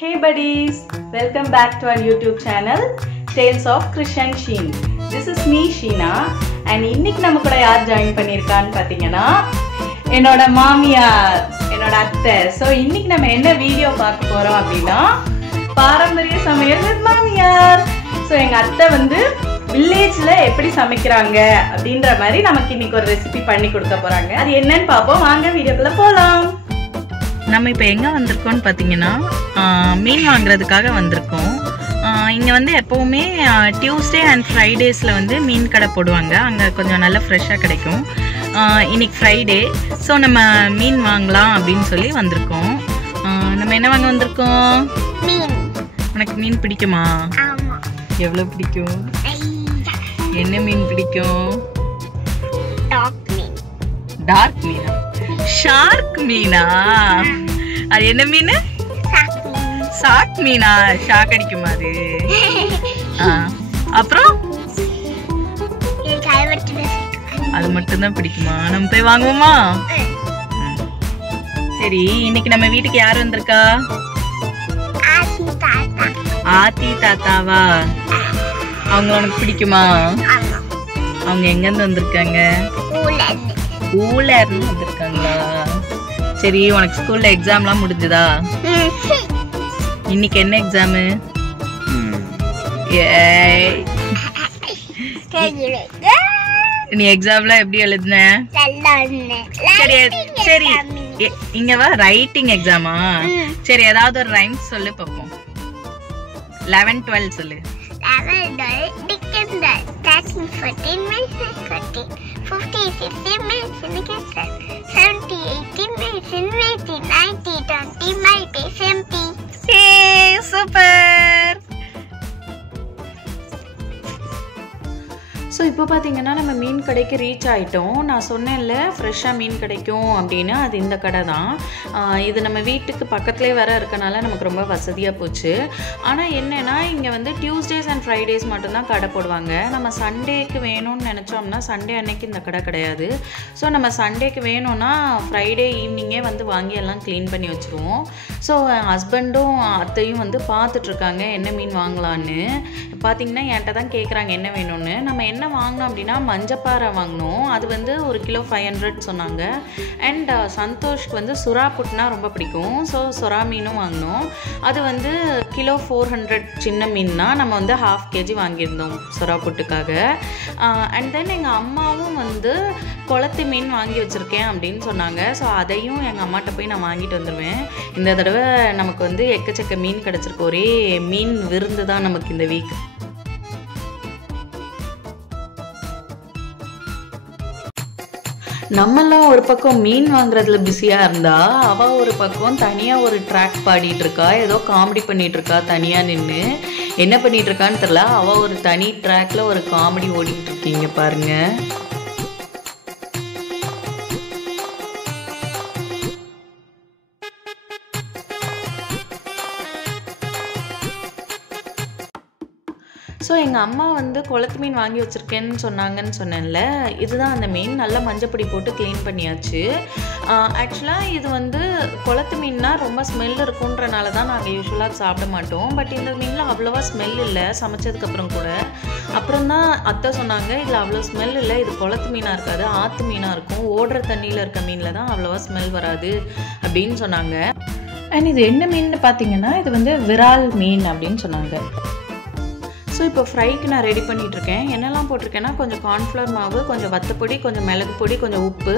Hey buddies, welcome back to our YouTube channel Tales of Krish and Sheen. This is me Sheena and இன்னைக்கு நம்ம கூட யார் join பண்ணிருக்கான்னு பாத்தீங்கன்னா என்னோட மாமியார், என்னோட அத்தை. சோ இன்னைக்கு நம்ம என்ன வீடியோ பார்க்க போறோம் அப்படினா பாரம்பரிய சமையல் with மாமியார். சோ எங்க அத்தை வந்து வில்லேஜ்ல எப்படி சமைக்கறாங்க அப்படின்ற மாதிரி நமக்கு இன்னைக்கு ஒரு ரெசிபி பண்ணி கொடுக்க போறாங்க. அது என்னன்னு பாப்போம். வாங்க வீடியோக்குள்ள போலாம். நம்ம இப்போ எங்கே வந்திருக்கோம்னு பார்த்தீங்கன்னா மீன் வாங்குறதுக்காக வந்திருக்கோம். இங்கே வந்து எப்போவுமே டியூஸ்டே அண்ட் ஃப்ரைடேஸில் வந்து மீன் கடை போடுவாங்க. அங்கே கொஞ்சம் நல்லா ஃப்ரெஷ்ஷாக கிடைக்கும். இன்னைக்கு ஃப்ரைடே, ஸோ நம்ம மீன் வாங்கலாம் அப்படின்னு சொல்லி வந்திருக்கோம். நம்ம என்ன வாங்க வந்திருக்கோம்? உனக்கு மீன் பிடிக்குமா? எவ்வளோ பிடிக்கும்? என்ன மீன் பிடிக்கும்? டார்க் மீனா? ஷார்க் மீனா? அது என்ன மீன்? ஷார்க் மீனா? ஷாக் அடிக்குமா அது? அப்புறம் அது மட்டும்தான் பிடிக்குமா? நம்ம போய் வாங்குவோமா? சரி, இன்னைக்கு நம்ம வீட்டுக்கு யார் வந்திருக்கா? ஆத்தி தாத்தாவா? அவங்க உனக்கு பிடிக்குமா? அவங்க எங்க இருந்து வந்திருக்காங்க? ஊர்ல இருந்து வந்திருக்காங்களா? சரி, உனக்கு ஸ்கூல்ல எக்ஸாம்லாம் முடிஞ்சதா? இன்னைக்கு என்ன எக்ஸாமு? நீ எக்ஸாம்லாம் எப்படி எழுதுன? சரி சரி, இங்க வா. ரைட்டிங் எக்ஸாமா? சரி, ஏதாவது ஒரு ரைம்ஸ் சொல்லு பாப்போம். 11 12 சொல்லு. 50, 60 minutes in the kitchen. 70, 80 minutes in waiting. 90, 20, my days empty. Hey, super! So இப்போ பார்த்தீங்கன்னா நம்ம மீன் கடைக்கு ரீச் ஆகிட்டோம். நான் சொன்னேன்ல ஃப்ரெஷ்ஷாக மீன் கிடைக்கும் அப்படின்னு, அது இந்த கடை தான். இது நம்ம வீட்டுக்கு பக்கத்துலேயே வேற இருக்கனால நமக்கு ரொம்ப வசதியாக போச்சு. ஆனால் என்னென்னா இங்கே வந்து டியூஸ்டேஸ் அண்ட் ஃப்ரைடேஸ் மட்டும்தான் கடை போடுவாங்க. நம்ம சண்டேக்கு வேணும்னு நினச்சோம்னா சண்டே அன்னைக்கு இந்த கடை கிடையாது. ஸோ நம்ம சண்டேக்கு வேணும்னா ஃப்ரைடே ஈவினிங்கே வந்து வாங்கி எல்லாம் க்ளீன் பண்ணி வச்சுருவோம். ஸோ என் ஹஸ்பண்டும் அத்தையும் வந்து பார்த்துட்ருக்காங்க என்ன மீன் வாங்கலான்னு. பார்த்திங்கன்னா என்கிட்ட தான் கேட்குறாங்க என்ன வேணும்னு. நம்ம என்ன வாங்கினோம் அப்படின்னா மஞ்சப்பாறை வாங்கினோம். அது வந்து ஒரு கிலோ 500 சொன்னாங்க. அண்ட் சந்தோஷ்க்கு வந்து சுறா புட்டுனா ரொம்ப பிடிக்கும். ஸோ சுறா மீனும் வாங்கினோம். அது வந்து கிலோ 400 சின்ன மீன்னா நம்ம வந்து 1/2 kg வாங்கியிருந்தோம் சுறா புட்டுக்காக. அண்ட் தென் எங்கள் அம்மாவும் வந்து குளத்து மீன் வாங்கி வச்சுருக்கேன் அப்படின்னு சொன்னாங்க. ஸோ அதையும் எங்கள் அம்மாட்ட போய் நான் வாங்கிட்டு வந்துடுவேன். இந்த தடவை நமக்கு வந்து எக்கச்சக்க மீன் கிடச்சிருக்கு. ஒரே மீன் விருந்து தான் நமக்கு இந்த வீக். நம்மெல்லாம் ஒரு பக்கம் மீன் வாங்குறதுல பிஸியாக இருந்தா அவள் ஒரு பக்கம் தனியாக ஒரு ட்ராக் பாடிட்டு இருக்கா. ஏதோ காமெடி பண்ணிட்டு இருக்கா தனியாக நின்று. என்ன பண்ணிட்டு இருக்கான்னு தெரியல. அவள் ஒரு தனி ட்ராக்ல ஒரு காமெடி ஓடிட்டு இருக்கீங்க பாருங்க. ஸோ எங்கள் அம்மா வந்து குளத்து மீன் வாங்கி வச்சுருக்கேன்னு சொன்னேன்ல, இதுதான் அந்த மீன். நல்லா மஞ்சப்பொடி போட்டு க்ளீன் பண்ணியாச்சு. ஆக்சுவலாக இது வந்து குளத்து மீன்னா ரொம்ப ஸ்மெல் இருக்குன்றனால தான் நாங்கள் யூஸ்வலாக சாப்பிட மாட்டோம். பட் இந்த மீனில் அவ்வளோவா ஸ்மெல் இல்லை சமைச்சதுக்கப்புறம் கூட. அப்புறம் தான் அத்தை சொன்னாங்க இதில் அவ்வளோ ஸ்மெல் இல்லை, இது குளத்து மீனாக இருக்காது, ஆற்று மீனாக இருக்கும், ஓடுற தண்ணியில் இருக்க மீனில் தான் அவ்வளோவா ஸ்மெல் வராது அப்படின்னு சொன்னாங்க. அண்ட் இது என்ன மீன் பார்த்தீங்கன்னா இது வந்து விரால் மீன் அப்படின்னு சொன்னாங்க. ஸோ இப்போ ஃப்ரைக்கு நான் ரெடி பண்ணிகிட்ருக்கேன். என்னெல்லாம் போட்டிருக்கேன்னா கொஞ்சம் கார்ன்ஃப்ளவர் மாவு, கொஞ்சம் வத்தப்பொடி, கொஞ்சம் மிளகு பொடி, கொஞ்சம் உப்பு,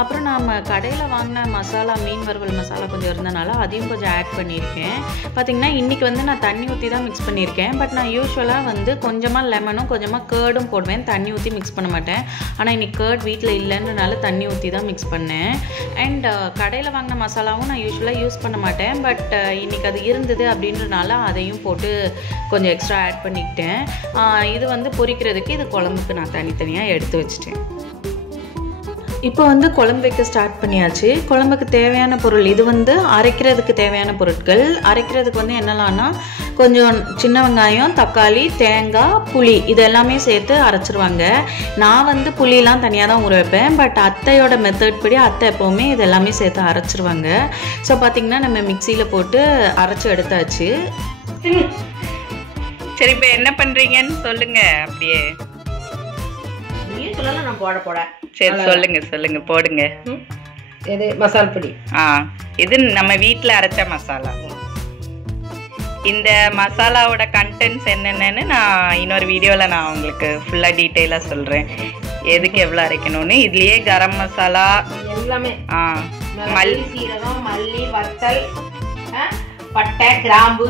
அப்புறம் நம்ம கடையில் வாங்கின மசாலா மீன் வறுவல் மசாலா கொஞ்சம் இருந்தனால அதையும் கொஞ்சம் ஆட் பண்ணியிருக்கேன். பார்த்திங்கன்னா இன்றைக்கி வந்து நான் தண்ணி ஊற்றி தான் மிக்ஸ் பண்ணியிருக்கேன். பட் நான் யூஸ்வலாக வந்து கொஞ்சமாக லெமனும் கொஞ்சமாக கேர்டும் போடுவேன், தண்ணி ஊற்றி மிக்ஸ் பண்ண மாட்டேன். ஆனால் இன்றைக்கி கேர்ட் வீட்டில் இல்லைன்றனால தண்ணி ஊற்றி தான் மிக்ஸ் பண்ணேன். அண்ட் கடையில் வாங்கின மசாலாவும் நான் யூஸ்வலாக யூஸ் பண்ண மாட்டேன். பட் இன்றைக்கி அது இருந்தது அப்படின்றனால அதையும் போட்டு கொஞ்சம் எக்ஸ்ட்ரா ஆட் பண்ணிக்கிட்டேன். இது வந்து பொரிக்கிறதுக்கு, இது குழம்புக்கு நான் தனித்தனியாக எடுத்து வச்சிட்டேன். இப்போ வந்து குழம்பு வைக்க ஸ்டார்ட் பண்ணியாச்சு. குழம்புக்கு தேவையான பொருள் இது வந்து அரைக்கிறதுக்கு தேவையான பொருட்கள். அரைக்கிறதுக்கு வந்து என்னெல்லாம்னா கொஞ்சம் சின்ன வெங்காயம், தக்காளி, தேங்காய், புளி இது எல்லாமே சேர்த்து அரைச்சிருவாங்க. நான் வந்து புளியெலாம் தனியாக தான் ஊற வைப்பேன். பட் அத்தையோட மெத்தட் படி அத்தை எப்போவுமே இது எல்லாமே சேர்த்து அரைச்சிருவாங்க. ஸோ பார்த்திங்கன்னா நம்ம மிக்சியில் போட்டு அரைச்சி எடுத்தாச்சு. சரி, இப்போ என்ன பண்ணுறீங்கன்னு சொல்லுங்கள். அப்படியே சொல்லலாம், நான் போட சரி சொல்லுங்க போடுங்க. இது மசாலா பொடி. இது நம்ம வீட்டில் அரைச்ச மசாலா. இந்த மசாலாவோட கண்டென்ட்ஸ் என்னென்னு நான் இன்னொரு வீடியோவில் நான் உங்களுக்கு ஃபுல்லாக டீட்டெயிலாக சொல்கிறேன், எதுக்கு எவ்வளோ அரைக்கணும்னு. இதுலேயே கரம் மசாலா எல்லாமே, மல்லி, சீரகம், மல்லி, வத்தல், பட்டை, கிராம்பு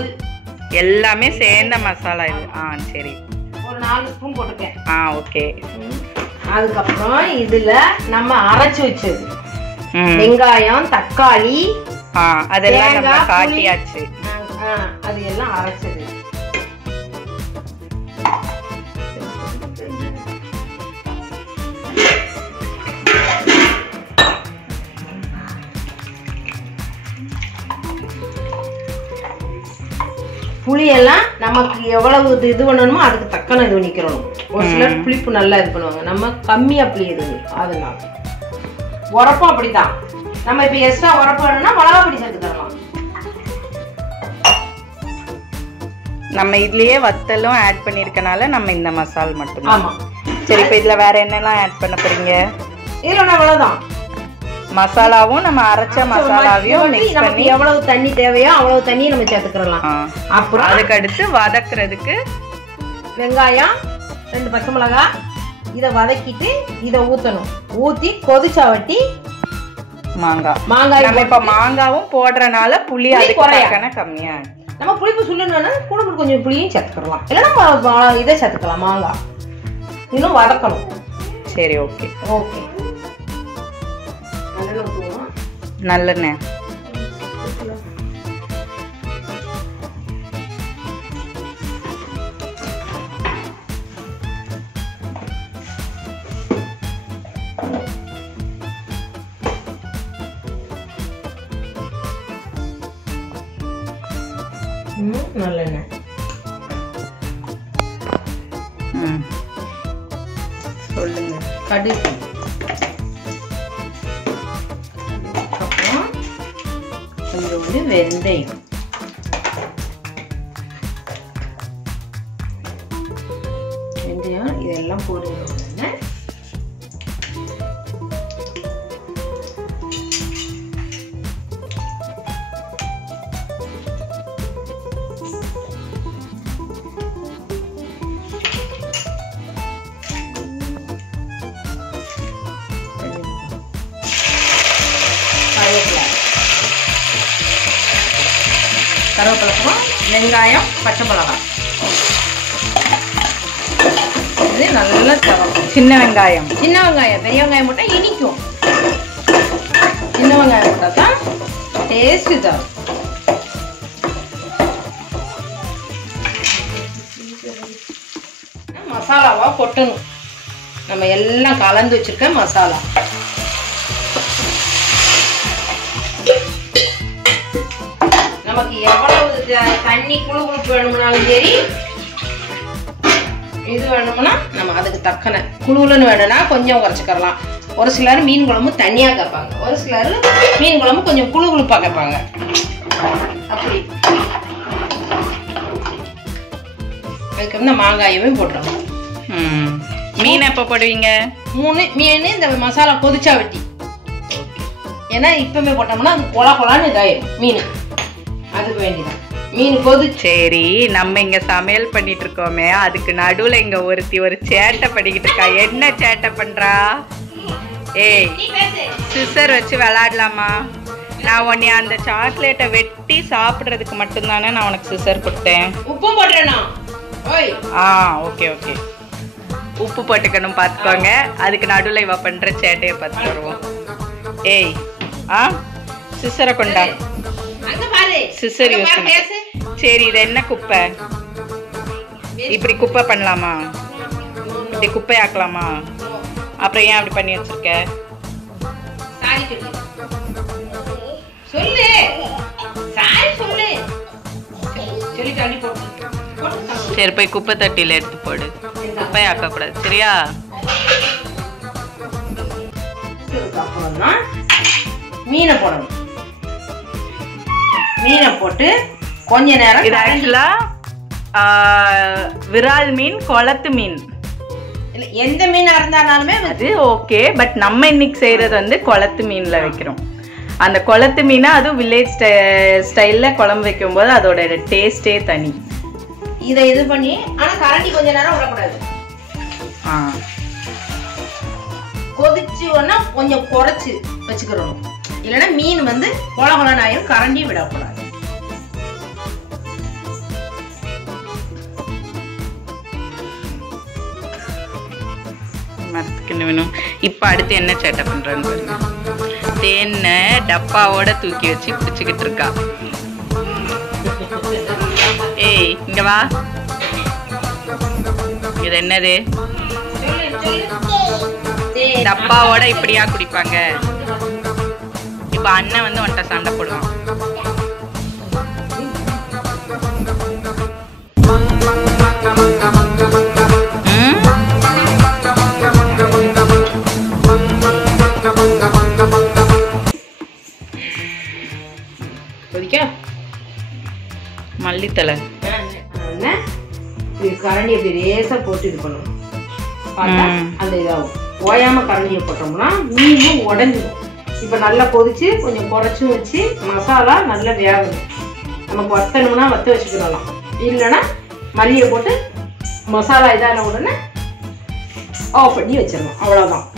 எல்லாமே சேர்ந்த மசாலா இது. சரி, ஒரு 4 ஸ்பூன் போட்டிருக்கேன். ஓகே. அதுக்கப்புறம் இதில் நம்ம அரைச்சி வச்சது வெங்காயம், தக்காளி, அதெல்லாம் நம்ம காட்டியாச்சு. அது எல்லாம் அரைச்சது. புளியெல்லாம் நமக்கு எவ்வளவு இது பண்ணணுமோ அதுக்கு தக்கன இது பண்ணிக்கிறணும். ஒரு சிலர் புளிப்பு நல்லா இது பண்ணுவாங்க, நம்ம கம்மியா புளி இது. அதனால உரப்பும் அப்படித்தான். நம்ம இப்ப எக்ஸ்ட்ரா உரப்பு வேணும்னா மிளகா பொடி சேர்த்து தரலாம். நம்ம இதுலயே வத்தலும் ஆட் பண்ணிருக்கனால நம்ம இந்த மசாலா மட்டும். ஆமா. சரி, இப்ப இதுல வேற என்னெல்லாம் ஆட் பண்ண போறீங்க? இதுல அவ்வளவுதான். மசாலாவும் நம்ம அரைச்ச மசாலாவையும் மிக்ஸ் பண்ணி எவ்வளவு தண்ணி தேவையோ அவ்வளவு தண்ணியை நம்ம சேர்த்துக்கலாம். அப்புறம் அதுக்கு அடுத்து வதக்குறதுக்கு வெங்காயம், 2 பச்சை மிளகாய், இதை வதக்கிட்டு இதை ஊத்தணும். ஊத்தி கொதிச்சா வட்டி மாங்காய். நம்ம இப்ப மாங்காவும் போடுறனால புளி அதுக்கு கம்மியா. நம்ம புளிப்பு சொல்லணும்னா கூட கொஞ்சம் புளியும் சேர்த்துக்கலாம், இல்லைன்னா இதை சேர்த்துக்கலாம். மாங்காய் இன்னும் வதக்கணும். சரி, ஓகே. நல்லெண்ணெய். நல்லெண்ணெய். சொல்லுங்க. கடுகு, அப்புறம் கொஞ்சோண்டு வெந்தயம், இதெல்லாம் போடுங்க. கருவேப்பிலை, வெங்காயம், பச்சை மிளகாய். இது நல்லா சின்ன வெங்காயம். பெரிய வெங்காயம் போட்டா இனிக்கும். சின்ன வெங்காயம் போட்டா தான் டேஸ்ட் தரும். மசாலாவா கொட்டணும். நம்ம எல்லாம் கலந்து வச்சிருக்க மசாலா. நமக்கு எவ்வளவு தண்ணி குழு குழுப்பு வேணும்னாலும் சரி, இது வேணும்னா நம்ம அதுக்கு தக்கன குழுன்னு வேணும்னா கொஞ்சம் குறைச்சிக்கலாம். ஒரு சிலர் மீன் குழம்பு தண்ணியா கேட்பாங்க, ஒரு சிலர் மீன் குழம்பு கொஞ்சம் குழு குழுப்பா கேட்பாங்க. அப்படி அதுக்கு வந்து மாங்காயமே போட்டுறோம். மீன் எப்போ போடுவீங்க? மீன் இந்த மசாலா கொதிச்சா வெட்டி. ஏன்னா இப்பவுமே போட்டோம்னா அது கொலா கொலான்னு இதாயிடும் மீன். அதுக்கு வேண்டிதான் மீன் கொதி. சரி, நம்ம இங்க சமையல் பண்ணிட்டு இருக்கோமே, அதுக்கு நடுவுல இங்க ஒருத்தி ஒரு சேட்டை பண்ணிக்கிட்டு இருக்கா. என்ன சேட்டை பண்றா? ஏய், சிசர் வச்சு விளையாடலாமா? நான் உன்னை அந்த சாக்லேட்டை வெட்டி சாப்பிடுறதுக்கு மட்டும்தானே நான் உனக்கு சிசர் கொடுத்தேன். உப்பு போடுறேனா? Okay okay. உப்பு போட்டுக்கணும் பார்த்துக்கோங்க. அதுக்கு நடுவில் இவ பண்ற சேட்டையை பார்த்து வருவோம். ஏய், சிசரை கொண்டா. சிசர் யூஸ் பண்ண. சரி, இது என்ன குப்பை? இப்படி குப்பை பண்ணலாமா? இப்படி குப்பை ஆக்கலாமா? அப்புறம் ஏன் அப்படி பண்ணி வச்சிருக்க? சொல்லு, சாரி சொல்லு. தள்ளி போட்டு சரி போய் குப்பை தட்டியில் எடுத்து போடு, குப்பை ஆக்கக்கூடாது சரியா? அப்புறம் தான் மீனை போடணும். மீனை போட்டு கொஞ்ச நேரம். இது ஆக்சுவலா விரால் மீன், குளத்து மீன், எந்த மீனா இருந்தாலுமே அது ஓகே. பட் நம்ம இன்னைக்கு செய்யறது வந்து குளத்து மீன்ல வைக்கிறோம். அந்த குளத்து மீனை அதுவும் வில்லேஜ் ஸ்டைல்ல குழம்பு வைக்கும் போது அதோட டேஸ்டே தனி. இதை இது பண்ணி ஆனா கரண்டி கொஞ்ச நேரம் விடக்கூடாது. கொதிச்சு ஒன்னா கொஞ்சம் குறைச்சு வச்சுக்கிறோம். இல்லைன்னா மீன் வந்து கொலகொலன்னு ஆயிரும். கரண்டி விடக்கூடாது. வேணும். இப்ப அடுத்து என்ன சேட்டை பண்றேன்னு பாருங்க. தேனை டப்பாவோட தூக்கி வச்சு பிடிச்சுக்கிட்டு இருக்கா. ஏய் இங்க வா. இது என்னது? டப்பாவோட இப்படியா குடிப்பாங்க? இப்ப அண்ணன் வந்து உன்ட்ட சண்டை போடுவான். மல்லித்தலை கரண்டி அப்படி லேசா போட்டு இது பண்ணணும். பார்த்தா அந்த இதாகும். ஓயாம கரண்டியை போட்டோம்னா மீனும் உடஞ்சிடும். இப்ப நல்லா கொதிச்சு கொஞ்சம் குறைச்சும் வச்சு மசாலா நல்லா வேகணும். நமக்கு வத்தணும்னா வத்த வச்சுக்கிடலாம். இல்லைன்னா மல்லியை போட்டு மசாலா இதான உடனே ஆஃப் பண்ணி வச்சிடணும். அவ்வளோதான்,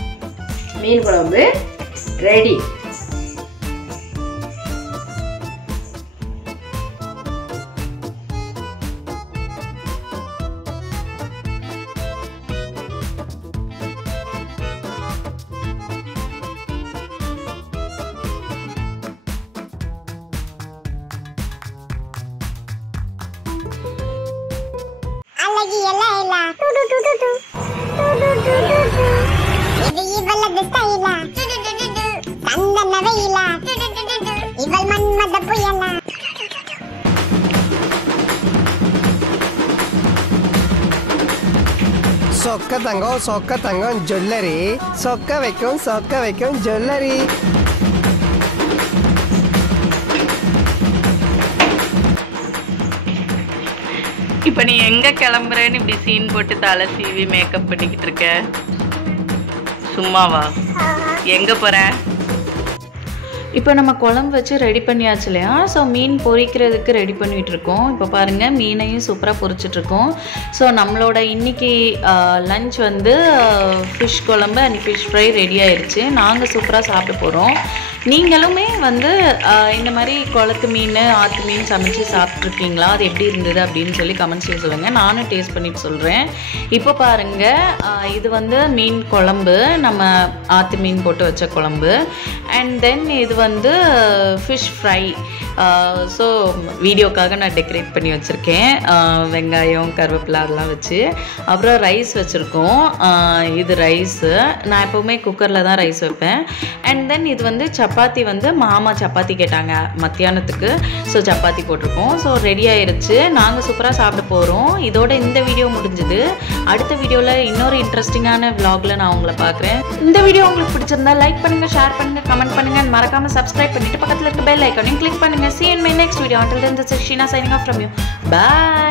மீன் குழம்பு ரெடி. சொக்க தங்கம் ஜுவல்லரி, சொக்க வைக்கும் ஜுவல்லரி. இப்ப நீ எங்க கிளம்புறேன்னு இப்படி சீன் போட்டு தலை சீவி மேக்கப் பண்ணிக்கிட்டு இருக்க? சும்மாவா? எங்க போற? இப்போ நம்ம குழம்பு வச்சு ரெடி பண்ணியாச்சு இல்லையா? ஸோ மீன் பொரிக்கிறதுக்கு ரெடி பண்ணிகிட்டு இருக்கோம். இப்போ பாருங்கள், மீனையும் சூப்பராக பொரிச்சிட்ருக்கோம். ஸோ நம்மளோட இன்றைக்கி லன்ச் வந்து ஃபிஷ் குழம்பு அண்ட் ஃபிஷ் ஃப்ரை ரெடி ஆயிடுச்சு. நாங்கள் சூப்பராக சாப்பிட போகிறோம். நீங்களுமே வந்து இந்த மாதிரி குளத்து மீன், ஆற்று மீன் சமைச்சு சாப்பிட்ருக்கீங்களா? அது எப்படி இருந்தது அப்படின்னு சொல்லி கமெண்ட்ஸில் சொல்லுங்கள். நானும் டேஸ்ட் பண்ணிட்டு சொல்கிறேன். இப்போ பாருங்கள், இது வந்து மீன் குழம்பு, நம்ம ஆற்று மீன் போட்டு வச்ச குழம்பு. அண்ட் தென் இது வந்து ஃபிஷ் ஃப்ரை. ஸோ வீடியோக்காக நான் டெக்கரேட் பண்ணி வச்சுருக்கேன். வெங்காயம், கருவேப்பிலை அதெல்லாம் வச்சு. அப்புறம் ரைஸ் வச்சுருக்கோம். இது ரைஸு. நான் எப்போவுமே குக்கரில் தான் ரைஸ் வைப்பேன். அண்ட் தென் இது வந்து சப்பாத்தி. வந்து மாமா சப்பாத்தி கேட்டாங்க மத்தியானத்துக்கு. ஸோ சப்பாத்தி போட்டிருக்கோம். ஸோ ரெடி ஆயிடுச்சு. நாங்கள் சூப்பராக சாப்பிட போகிறோம். இதோட இந்த வீடியோ முடிஞ்சுது. அடுத்த வீடியோவில் இன்னொரு இன்ட்ரெஸ்டிங்கான விலாகில் நான் உங்களை பார்க்குறேன். இந்த வீடியோ உங்களுக்கு பிடிச்சிருந்தா லைக் பண்ணுங்கள், ஷேர் பண்ணுங்கள், கமெண்ட் பண்ணுங்கள். மறக்காமல் சப்ஸ்கிரைப் பண்ணிவிட்டு பக்கத்தில் இருக்க பெல் ஐக்கானையும் கிளிக் பண்ணுங்கள். See you in my next video. Until then, this is Sheena signing off from you. Bye.